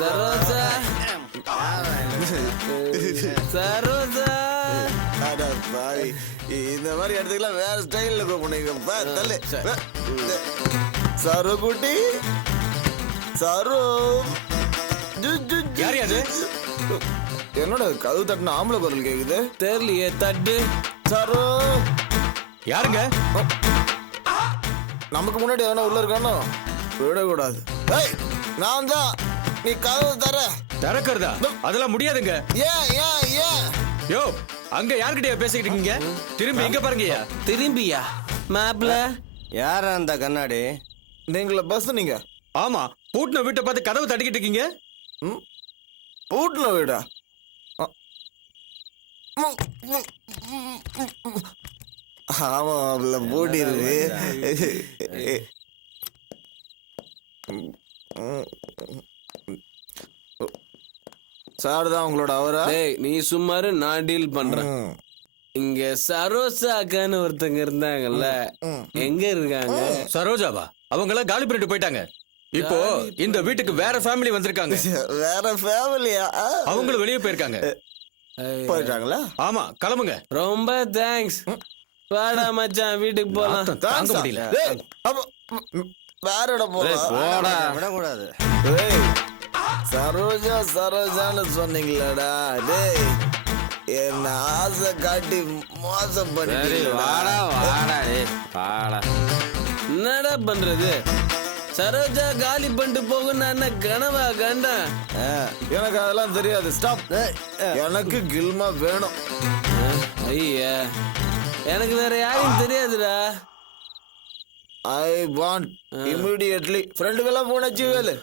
சரோஜா சரோஜா. அட பாவி, இந்த மாதிரி இடத்துக்குலாம் வேற ஸ்டைல்ல கூப்பிடுங்க. தள்ளு சரு குட்டி சரு. யார் அது? என்னோட கதவு தட்டுன ஆம்பளை குரல் கேக்குது. தெரியலையே, தட்டு. சரு யாருங்க? நமக்கு முன்னாடி எவனா உள்ள இருக்கானோ விடக்கூடாது. நான் தான். நீ கதவு தர. திறக்கிறதா? அதெல்லாம் முடியாதுங்க. ஏன் ஏன் ஏன்? யோ, அங்க யார்கிட்டயா பேசிக்கிட்டு இருக்கீங்க? திரும்பி எங்க பாருங்கய்யா. திரும்பியா? மாப்ள யாரா அந்த கண்ணாடி? நீங்கள பஸ் நீங்க? ஆமா, பூட்டின வீட்டை பார்த்து கதவு தட்டிக்கிட்டு இருக்கீங்க. பூட்டின வீடா? ஆமா, அதுல பூட்டி இருக்கு. சார் தான் உங்களோட அவரா? டேய், நீ சும்மாரு, நான் டீல் பண்றேன். இங்க சரோசா அக்கான்னு ஒருத்தங்க இருந்தாங்கல்ல, எங்க இருக்காங்க? சரோஜாவா? அவங்க எல்லாம் காலி பண்ணிட்டு போயிட்டாங்க. இப்போ இந்த வீட்டுக்கு வேற ஃபேமிலி வந்திருக்காங்க. வேற ஃபேமிலியா? அவங்களும் வெளியே போயிருக்காங்க. போயிட்டாங்களா? ஆமா, கிளம்புங்க. ரொம்ப தேங்க்ஸ். வாடா மச்சான், வீட்டுக்கு போலாம். தாங்க முடியல. வேற இடம் போடா. விடக்கூடாது. சரோஜா சரோஜான்னு சொன்னீங்களடா. டேய், என்ன ஆசை காட்டி மோசம் பண்ணி. வாடா வாடா வாடா. என்னடா பண்றது? சரோஜா காலி பண்ணிட்டு போகும் நான் என்ன கனவா கண்டேன்? எனக்கு அதெல்லாம் தெரியாது. ஸ்டாப். எனக்கு கில்மா வேணும். ஐயா, எனக்கு வேற யாரும் தெரியாதுடா. I want immediately. ஃப்ரெண்டுக்கெல்லாம் போனாச்சு வேலு.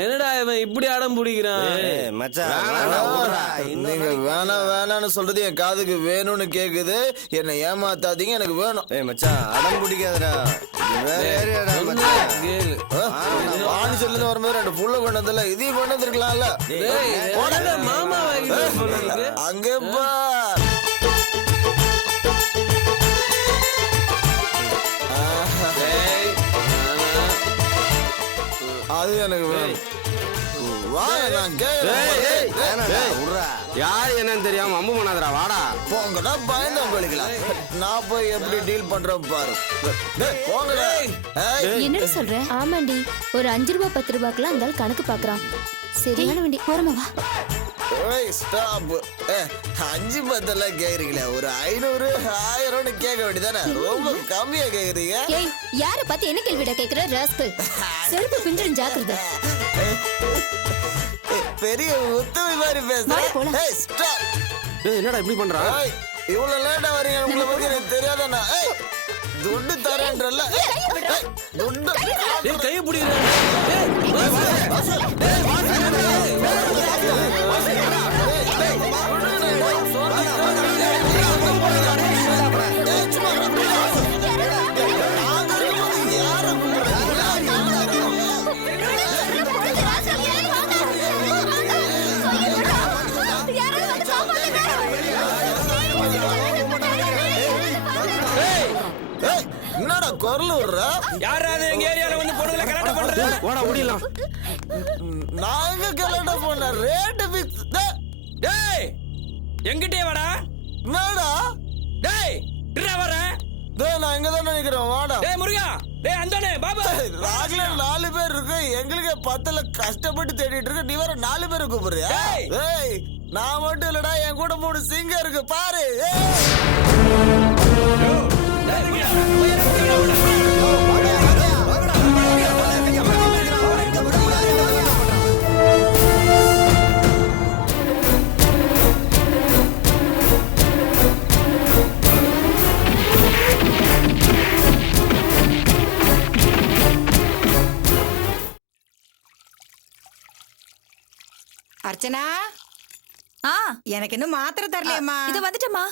என்னடா இவன் இப்படி அடம் பிடிக்கிறான்? நீங்க வேணாம் வேணான்னு சொல்றது என் காதுக்கு வேணும்னு கேக்குது. என்ன ஏமாத்தாதீங்க, எனக்கு வேணும். மச்சான், அடம் பிடிக்காதடா. வேற ஏரியாடா மச்சான். கேளு. வாணி சொல்லுது வரும்போது ரெண்டு புள்ள பண்ணதில்ல, இதையும் பண்ணதிருக்கலாம்ல. மாமா அங்கப்பா அது எனக்கு வேணும். யாரு என்னன்னு தெரியாம அம்பு பண்ணாதடா. வாடா போங்கடா, பயந்தம் பழிக்கலாம். நான் போய் எப்படி டீல் பண்றேன் பாரு. போங்கடா. என்னடி சொல்ற? ஆமாண்டி, ஒரு 5 ரூபாய் 10 ரூபாய்க்குலாம் அந்த கணக்கு பாக்குறான். சரியான வண்டி போறமா வா. ஸ்டாப். 5 10 கேக்குறீங்களா? ஒரு 500 1000 கேட்க வேண்டியதானே? ரொம்ப கம்மியா கேக்குறீங்க. ஏய், யார பார்த்து என்ன கேள்விடா கேக்குற? ராஸ்கல், செருப்பு பிஞ்சிரும், ஜாக்கிரதை. பெரிய உத்தவி மாதிரி பேசுறேன். ஸ்டாப். என்னடா இப்படி பண்றா? இவ்வளவு லேட்டா வரீங்க, உங்களை பத்தி எனக்கு தெரியாதாண்ணா? துட்டு தரேன்றல. துட்டு கையை பிடிக்கிறேன். என்னடா குரல் விடுற? யாராவது எங்க ஏரியால வந்து பொண்ணுங்களை கரெக்டா பண்றது? ஓடா ஓடிடலாம். நாங்க கலட்ட போன ரேட் ஃபிக்ஸ். டேய், எங்கிட்டே வாடா. என்னடா? டேய், இறா வரேன். டேய், நான் இங்க தான் நிக்கிறேன். வாடா. டேய் முருகா, டேய் அந்தானே பாபா. ராஜ்ல 4 பேர் இருக்கு. எங்களுக்கு 10ல கஷ்டப்பட்டு தேடிட்டு இருக்கு. நீ வேற 4 பேரை கூப்பிடுறியா? ஏய், நான் மட்டும் இல்லடா, என் கூட 3 சிங்கம் இருக்கு பாரு. அர்ச்சனா, எனக்கு இன்னும் மாத்திரை தரலையம்மா. இது வந்துட்டமா.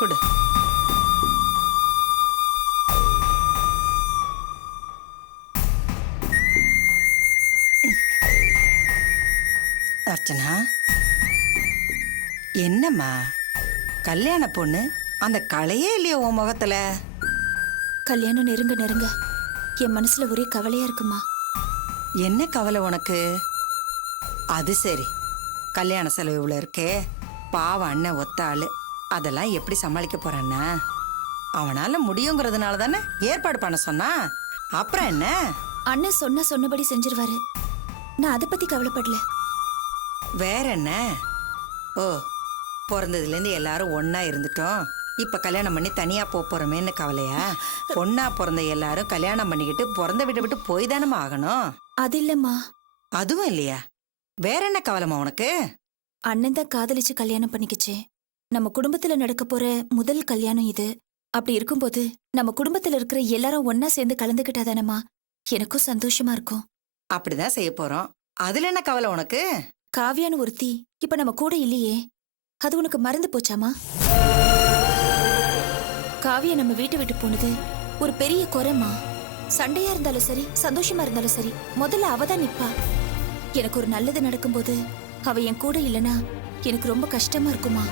குடு. அர்ச்சனா, என்னம்மா கல்யாண பொண்ணு அந்த கலையே இல்லையோ உன் முகத்துல? கல்யாணம் நெருங்க நெருங்க என் மனசுல ஒரே கவலையா இருக்குமா. என்ன கவலை உனக்கு? அது சரி, கல்யாண செலவு இவ்வளோ இருக்கே, பாவம் அண்ணன் ஒத்த ஆளு, அதெல்லாம் எப்படி சமாளிக்க போறான்னா? அவனால முடியுங்கிறதுனால தானே ஏற்பாடு பண்ண சொன்னா. அப்புறம் என்ன? அண்ணன் சொன்னபடி செஞ்சிருவாரு. நான் அதை பத்தி கவலைப்படல. வேற என்ன? ஓ, பிறந்ததுலேருந்து எல்லாரும் ஒண்ணா இருந்துட்டோம், இப்ப கல்யாணம் பண்ணி தனியா போறோமேன்னு கவலையா? பொண்ணா பிறந்த எல்லாரும் கல்யாணம் பண்ணிக்கிட்டு பிறந்த விட்டு விட்டு போய் தானமா ஆகணும். அது இல்லம்மா. அதுவும் இல்லையா? வேற என்ன கவலைமா உனக்கு? அண்ணன் தான் காதலிச்சு கல்யாணம் பண்ணிக்கிச்சு. நம்ம குடும்பத்துல நடக்க போற முதல் கல்யாணம் இது. அப்படி இருக்கும்போது நம்ம குடும்பத்துல இருக்கிற எல்லாரும் ஒன்னா சேர்ந்து கலந்துக்கிட்டாதானம்மா எனக்கும் சந்தோஷமா இருக்கும். அப்படிதான் செய்ய போறோம். அதுல என்ன கவலை உனக்கு? காவியான்னு ஒருத்தி இப்ப நம்ம கூட இல்லையே, அது உனக்கு மறந்து போச்சாமா? காவியா நம்ம வீட்டை விட்டு போனது ஒரு பெரிய குறைமா. சண்டையா இருந்தாலும் சரி, சந்தோஷமா இருந்தாலும் சரி, முதல்ல அவ தான் நிப்பா. எனக்கு ஒரு நல்லது நடக்கும்போது அவ என் கூட இல்லனா எனக்கு ரொம்ப கஷ்டமா இருக்குமா.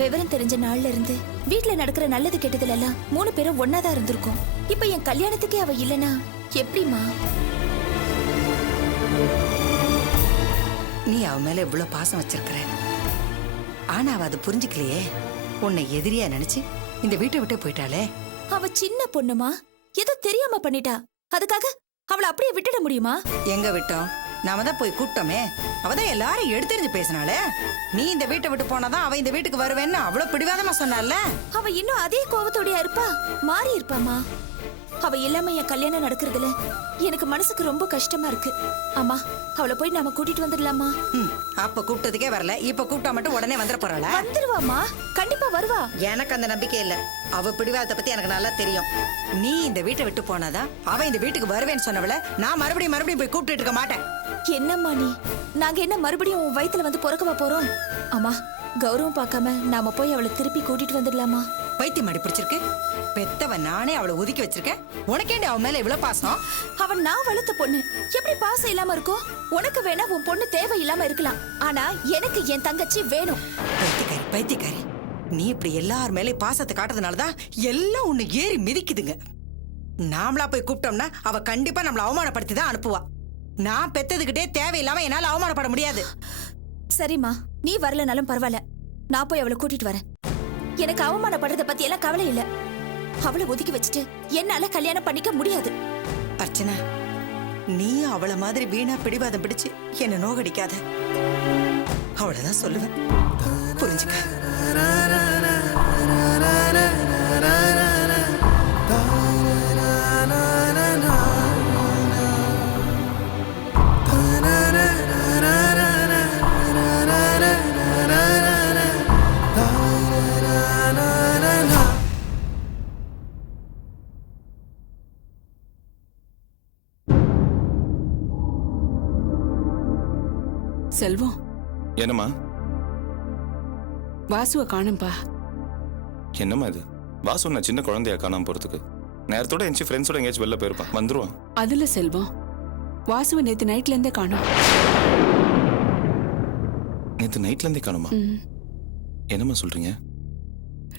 விவரம் தெரிஞ்ச நாள்ல இருந்து வீட்டுல நடக்கிற நல்லது கெட்டதுல எல்லாம் 3 பேரும் ஒன்னாதான் இருந்திருக்கோம். இப்ப என் கல்யாணத்துக்கே அவ இல்லனா எப்படிமா? நீ அவ மேல இவ்வளவு பாசம் வச்சிருக்கிற, ஆனா அவ அதை புரிஞ்சுக்கலையே. உன்னை எதிரியா நினைச்சு இந்த வீட்டை விட்டு போயிட்டாளே. அவ சின்ன பொண்ணுமா, ஏதோ தெரியாம பண்ணிட்டா. அதுக்காக அவளை அப்படியே விட்டுட முடியுமா? எங்க விட்டோம்? நாம தான் போய் கூப்பிட்டோமே. அவதான் எல்லாரும் எடுத்தெறிஞ்சு பேசினாளே. நீ இந்த வீட்டை விட்டு போனாதான் அவ இந்த வீட்டுக்கு வருவேன்னு அவ்வளவு பிடிவாதமா சொன்னால. அவ இன்னும் அதே கோவத்தோடயா இருப்பா? மாறி இருப்பாமா? அவ இல்லாம என் கல்யாணம் நடக்கிறதுல எனக்கு மனசுக்கு ரொம்ப கஷ்டமா இருக்கு. அம்மா, அவளை போய் நாம கூட்டிட்டு வந்துடலாமா? அப்ப கூப்பிட்டதுக்கே வரல, இப்ப கூப்பிட்டா மட்டும் உடனே வந்துட போறாளா? வந்துருவாமா, கண்டிப்பா வருவா. எனக்கு அந்த நம்பிக்கை இல்ல. அவ பிடிவாதத்தை பத்தி எனக்கு நல்லா தெரியும். நீ இந்த வீட்டை விட்டு போனாதான் அவ இந்த வீட்டுக்கு வருவேன்னு சொன்னவள நான் மறுபடியும் போய் கூப்பிட்டு இருக்க மாட்டேன். என்னம்மா நீ? நாங்க என்ன மறுபடியும் உன் வயித்துல வந்து பிறக்கவா போறோம்? அம்மா, கௌரவம் பார்க்காம நாம போய் அவளை திருப்பி கூட்டிட்டு வந்துடலாமா? பைத்தியம் அடி பிடிச்சிருக்கு. பெத்தவன் நானே அவளை ஒதுக்கி வச்சிருக்கேன். உனக்கேண்டி அவன் மேல இவ்வளவு பாசம்? அவன் நான் வளர்த்த பொண்ணு, எப்படி பாசம் இல்லாம இருக்கும்? உனக்கு வேணா உன் பொண்ணு தேவை இல்லாம இருக்கலாம், ஆனா எனக்கு என் தங்கச்சி வேணும். பைத்தியக்காரி, நீ இப்படி எல்லார் மேலே பாசத்தை காட்டுறதுனாலதான் எல்லாம் உன்னை ஏறி மிதிக்குதுங்க. நாமளா போய் கூப்பிட்டோம்னா அவ கண்டிப்பா நம்மள அவமானப்படுத்தி தான் அனுப்புவா. நான் பெத்ததுகிட்டே தேவையில்லாம என்னால அவமானப்பட முடியாது. சரிம்மா, நீ வரலனாலும் பரவாயில்ல, நான் போய் அவளை கூட்டிட்டு வரேன். எனக்கு அவமானப்படுறத பத்தி எல்லாம் கவலை இல்ல. அவளை ஒதுக்கி வச்சுட்டு என்னால கல்யாணம் பண்ணிக்க முடியாது. அர்ச்சனா, நீ அவள மாதிரி வீணா பிடிவாதம் பிடிச்சு என்ன நோகடிக்காத. அவளதான் சொல்லுவேன், புரிஞ்சுக்க. செல்வம், என்னம்மா? வாசுவை காணும்பா. என்னம்மா இது? வாசு நான் சின்ன குழந்தையா காணாம போறதுக்கு? நேரத்தோட என் ஃப்ரெண்ட்ஸோட எங்கேயாச்சும் வெளில போயிருப்பான், வந்துருவான். அதுல செல்வம், வாசுவை நேத்து நைட்ல இருந்தே காணோம். நேத்து நைட்ல இருந்தே காணுமா? என்னம்மா சொல்றீங்க?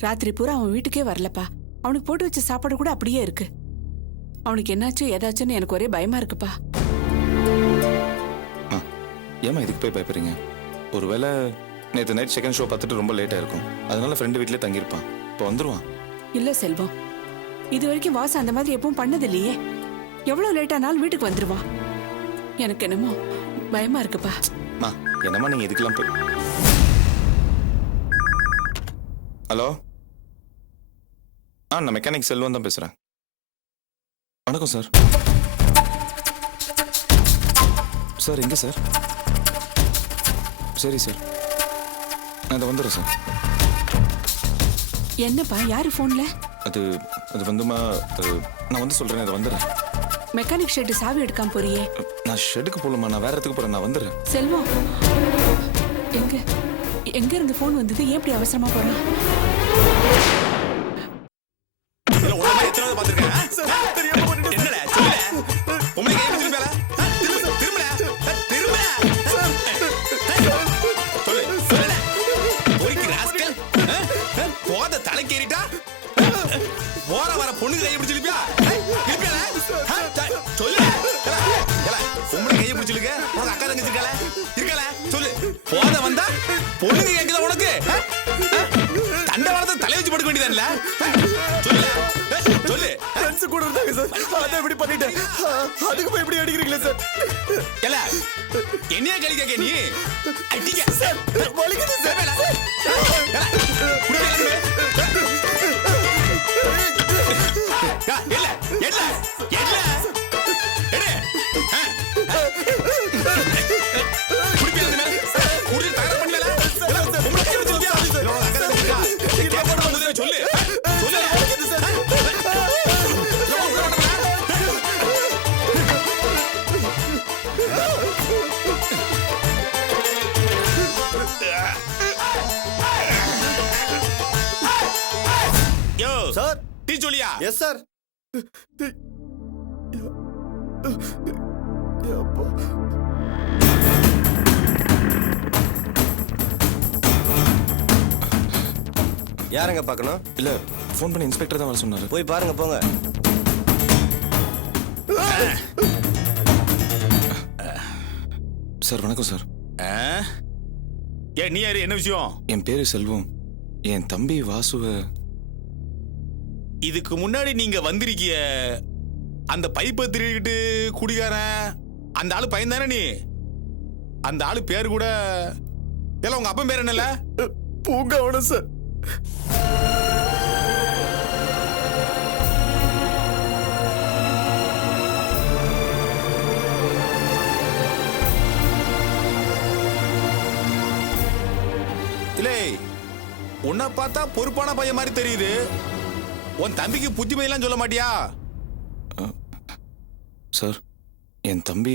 ராத்திரி பூரா அவன் வீட்டுக்கே வரலப்பா. அவனுக்கு போட்டு வச்ச சாப்பாடு கூட அப்படியே இருக்கு. அவனுக்கு என்னாச்சும் ஏதாச்சுன்னு எனக்கு ஒரே பயமா இருக்குப்பா. ஏமா இதுக்கு போய் பயப்படுறீங்க? ஒருவேளை நேற்று நைட் செகண்ட் ஷோ பார்த்துட்டு ரொம்ப லேட்டாக இருக்கும், அதனால ஃப்ரெண்டு வீட்டிலே தங்கியிருப்பான். இப்போ வந்துருவான். இல்ல செல்வம், இது வரைக்கும் வாசு அந்த மாதிரி எப்பவும் பண்ணது இல்லையே. எவ்வளவு லேட்டானாலும் வீட்டுக்கு வந்துருவான். எனக்கு என்னமோ பயமா இருக்குப்பா. என்னம்மா நீங்க இதுக்கெல்லாம் போய்... ஹலோ, நான் மெக்கானிக் செல்வம் தான் பேசுறேன். வணக்கம் சார். சார் எங்க சார்? சரி சார், நான் இதை வந்துடுறேன் சார். என்னப்பா, யாரு போன்ல? அது வந்துமா, நான் வந்து சொல்றேன், இதை வந்துடுறேன். மெக்கானிக் ஷெட் சாவி எடுக்காம போறியே? நான் ஷெட்டுக்கு போகலமா, நான் வேற இடத்துக்கு போறேன், நான் வந்துடுறேன். செல்வம், எங்க இருந்து போன் வந்தது? ஏன் இப்படி அவசரமா போறான்? பொண்ணுங்க கேக்குதா உனக்கு? தண்டவாளத்தை தலை வச்சு படுக்க வேண்டியதான்ல? சொல்லு சொல்லு. ஃப்ரெண்ட்ஸ் கூட இருந்தாங்க சார், அதான் இப்படி பண்ணிட்டேன். அதுக்கு போய் இப்படி அடிக்கிறீங்களே சார்? ஏல என்னையா கேள்வி கேட்க நீ? அடிக்க சார் வலிக்குது சார். இல்ல இல்ல இல்ல எடு. குடிப்பீங்க மேல குடி தயார் பண்ணல. உங்களுக்கு தெரிஞ்சிருக்கா? சொல்லு சொல்லு. யோ சார். டீ சொல்லியா? Yes sir. யாருங்க பார்க்கணும்? இல்ல ஃபோன் பண்ணி இன்ஸ்பெக்டர் தான் வர சொன்னாரு. போய் பாருங்க போங்க. சார் வணக்கம் சார். ஏ நீ யாரு? என்ன விஷயம்? என் பேரு செல்வம். என் தம்பி வாசுவ இதுக்கு முன்னாடி நீங்க வந்திருக்கிய அந்த பைப்பை திருடிக்கிட்டு குடிகாரன் அந்த ஆளு பையன் தானே நீ? அந்த ஆளு பேரு கூட ஏல உங்க அப்பன் பேர் என்னல? பூங்காவனம் சார். இல்லை உன்னை பார்த்தா பொறுப்பான பையன் மாதிரி தெரியுது. உன் தம்பிக்கு புத்திமதியெல்லாம் சொல்ல மாட்டியா? சார் என் தம்பி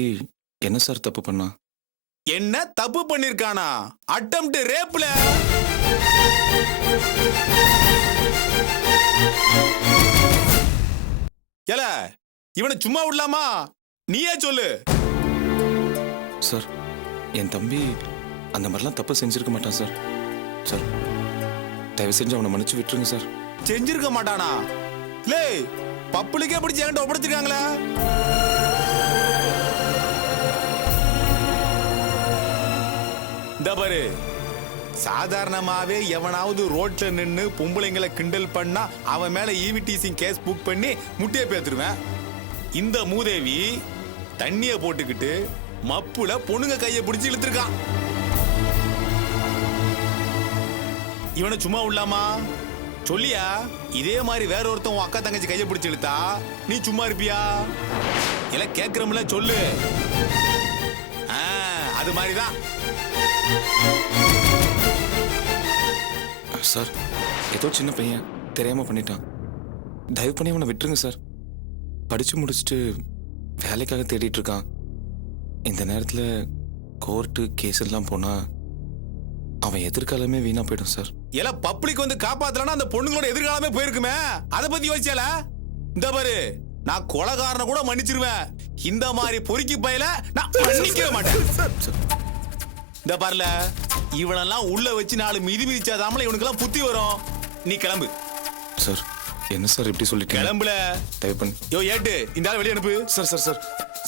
என்ன சார் தப்பு பண்ணா? என்ன தப்பு பண்ணிருக்கானா? அட்டெம்ப்ட் ரேப்ல. ஏல இவனை சும்மா விடலாமா? நீயே சொல்லு. சார் என் தம்பி அந்த மாதிரிலாம் தப்பு செஞ்சிருக்க மாட்டான் சார். சார் தயவு செஞ்சு அவனை மன்னிச்சு விட்டுருங்க சார். செஞ்சிருக்க மாட்டானா? லே பப்புளுக்கே பிடிச்சி என்கிட்ட ஒப்படைச்சிருக்காங்களா? இந்த பாரு, சாதாரணமாவே எவனாவது ரோட்ல நின்னு பொம்பளைங்களை கிண்டல் பண்ணா அவன் மேல ஈவிடிசிங் கேஸ் புக் பண்ணி முட்டையை பேத்துருவேன். இந்த மூதேவி தண்ணிய போட்டுக்கிட்டு மப்புல பொண்ணுங்க கையை பிடிச்சி இழுத்துருக்கான். இவனை சும்மா விடலாமா? சொல்லியா? இதே மாதிரி வேற ஒருத்தன் உன் அக்கா தங்கச்சி கையை பிடிச்சி இழுத்தா நீ சும்மா இருப்பியா? இல்ல கேக்குறோம்ல சொல்லு. அது மாதிரிதான். சார் ஏதோ சின்ன பையன் தெரியாம பண்ணிட்டான். தயவு பண்ணி அவனை விட்டுருங்க சார். படிச்சு முடிச்சுட்டு வேலைக்காக தேடிட்டு இருக்கான். இந்த நேரத்துல கோர்ட்டு கேஸ் எல்லாம் போனா அவன் எதிர்காலமே வீணா போயிடும் சார். இல்ல பப்ளிக் வந்து காப்பாத்தலன்னா அந்த பொண்ணுங்களோட எதிர்காலமே போயிருக்குமே. அதை பத்தி யோசிச்சால? இந்த பாரு, நான் கொலைகாரனை கூட மன்னிச்சிருவேன். இந்த மாதிரி பொறுக்கி பையில நான் மன்னிக்கவே மாட்டேன். இந்த பாருல, இவனெல்லாம் உள்ள வச்சு 4 மிதி மிதிச்சாதாமல இவனுக்கெல்லாம் புத்தி வரும். நீ கிளம்பு. சார் என்ன சார் இப்படி சொல்லிட்டீங்க? கிளம்புல. தயவு பண்ணி. யோ ஏட்டு இந்த ஆள் வெளியே அனுப்பு. சார் சார் சார்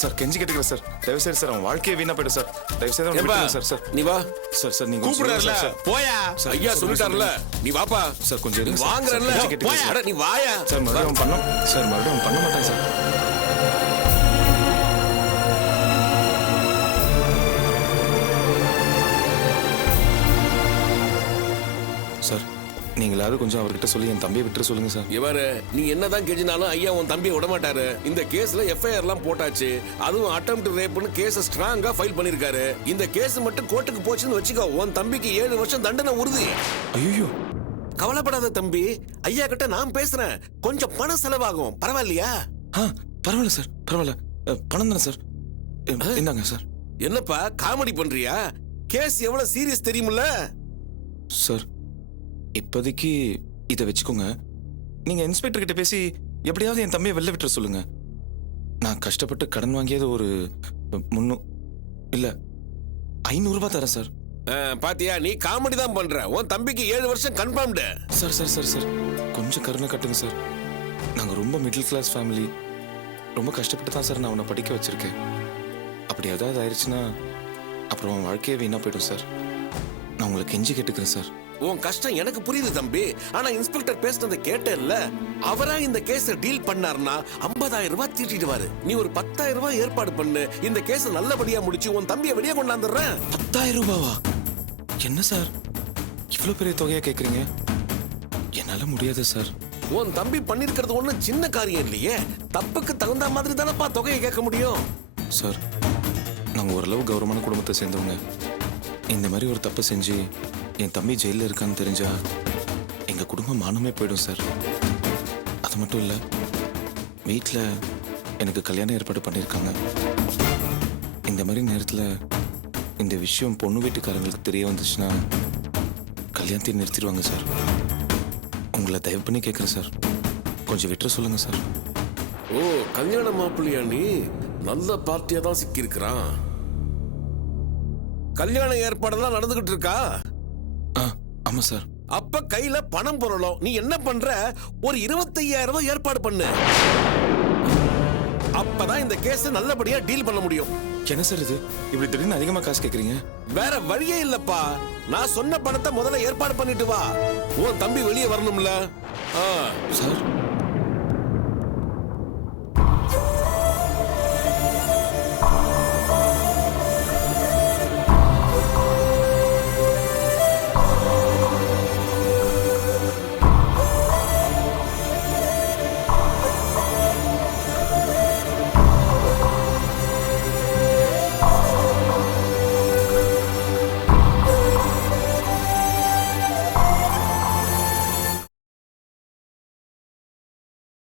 சார் கெஞ்சி கேட்டுக்கிறேன் சார். தயவு செய்து சார் அவன் வாழ்க்கையே வீணா போயிடும் சார். தயவு செய்து அவனை விட்டுருங்க சார். சார் நீ வா. சார் சார் நீங்க கூப்பிடுறாருல போயா. ஐயா சொல்லிட்டாருல நீ வாப்பா. சார் கொஞ்சம் இருங்க சார். வாங்குறேன்ல கெஞ்சி கேட்டுக்கிறேன் சார். அட நீ வாயா. சார் மறுபடியும் பண்ண சார் மறுபடியும் பண்ண மாட்டேன் சார். சார் நீங்களாவது கொஞ்சம் அவர்கிட்ட சொல்லி என் தம்பியை விட்டுற சொல்லுங்க சார். இவரு நீ என்னதான் கெஞ்சினாலும் ஐயா உன் தம்பியை விட மாட்டாரு. இந்த கேஸ்ல எஃப்ஐஆர் எல்லாம் போட்டாச்சு. அதுவும் அட்டெம்ப்ட் ரேப்னு கேஸ் ஸ்ட்ராங்கா ஃபைல் பண்ணிருக்காரு. இந்த கேஸ் மட்டும் கோர்ட்டுக்கு போச்சுன்னு வச்சுக்கோ, உன் தம்பிக்கு 7 வருஷம் தண்டனை உறுதி. ஐயோ கவலைப்படாத தம்பி, ஐயா கிட்ட நான் பேசுறேன். கொஞ்சம் பணம் செலவாகும், பரவாயில்லையா? பரவாயில்ல சார், பரவாயில்ல. பணம் தானே சார். இந்தாங்க சார். என்னப்பா காமெடி பண்றியா? கேஸ் எவ்வளவு சீரியஸ் தெரியுமில்ல? சார் இப்போதைக்கு இதை வச்சுக்கோங்க. நீங்க இன்ஸ்பெக்டர் கிட்ட பேசி எப்படியாவது என் தம்பியை வெளில விட்டுற சொல்லுங்க. நான் கஷ்டப்பட்டு கடன் வாங்கியது ஒரு 300 இல்ல 500 ரூபாய் தரேன் சார். பாத்தியா, நீ காமெடி தான் பண்ற. உன் தம்பிக்கு 7 வருஷம் confirmed. Sir sir sir sir கொஞ்சம் கருணை கட்டுங்க சார். நாங்க ரொம்ப மிடில் கிளாஸ் ஃபேமிலி. ரொம்ப கஷ்டப்பட்டு தான் சார் நான் அவனை படிக்க வச்சிருக்கேன். அப்படி ஏதாவது ஆயிடுச்சுன்னா அப்புறம் அவன் வாழ்க்கையே வீணா போயிடும் சார். நான் நான் உங்களை கெஞ்சி கேட்டுக்கிறேன் சார். உன் கஷ்டம் எனக்கு புரியுது தம்பி. ஆனா இன்ஸ்பெக்டர் பேசுனதை கேட்டேல்ல, அவரா இந்த கேஸ டீல் பண்ணாருன்னா 50,000 ரூபாய் தீட்டிடுவாரு. நீ ஒரு 10,000 ரூபாய் ஏற்பாடு பண்ணு, இந்த கேஸ நல்லபடியா முடிச்சு உன் தம்பியை வெளியே கொண்டாந்துடுறேன். 10,000 ரூபாவா? என்ன சார் இவ்வளவு பெரிய தொகையா கேக்குறீங்க? என்னால முடியாது சார். உன் தம்பி பண்ணிருக்கிறது ஒண்ணும் சின்ன காரியம் இல்லையே. தப்புக்கு தகுந்த மாதிரி தானப்பா தொகையை கேட்க முடியும். சார், நாங்க ஓரளவு கௌரவமான குடும்பத்தை சேர்ந்தவங்க. இந்த மாதிரி ஒரு தப்பு செஞ்சு என் தம்பி ஜெயில இருக்கான்னு தெரிஞ்சா எங்க குடும்பம் மானமே போயிடும் சார். அது மட்டும் இல்ல, வீட்டுல எனக்கு கல்யாணம் ஏற்பாடு பண்ணியிருக்காங்க. இந்த மாதிரி நேரத்துல இந்த விஷயம் பொண்ணு வீட்டுக்காரங்களுக்கு தெரிய வந்துச்சுன்னா கல்யாணத்தை நிறுத்திடுவாங்க சார். உங்களை தயவு பண்ணி கேட்குறேன் சார், கொஞ்சம் விட்டுற சொல்லுங்க சார். ஓ, கல்யாண மாப்பிள்ளையா நீ? நல்ல பார்ட்டியா தான் சிக்கியிருக்கிறான். கல்யாண ஏற்பாடெல்லாம் நடந்துகிட்டு இருக்கா? ஆமா சார். அப்ப கையில பணம் பொருளும். நீ என்ன பண்ற, ஒரு 25,000 ரூபாய் ஏற்பாடு பண்ணு. அப்பதான் இந்த கேஸ் நல்லபடியா டீல் பண்ண முடியும். என்ன சார் இது இப்படி திடீர்னு அதிகமா காசு கேக்குறீங்க? வேற வழியே இல்லப்பா. நான் சொன்ன பணத்தை முதல்ல ஏற்பாடு பண்ணிட்டு வா. உன் தம்பி வெளியே வரணும்ல. சார்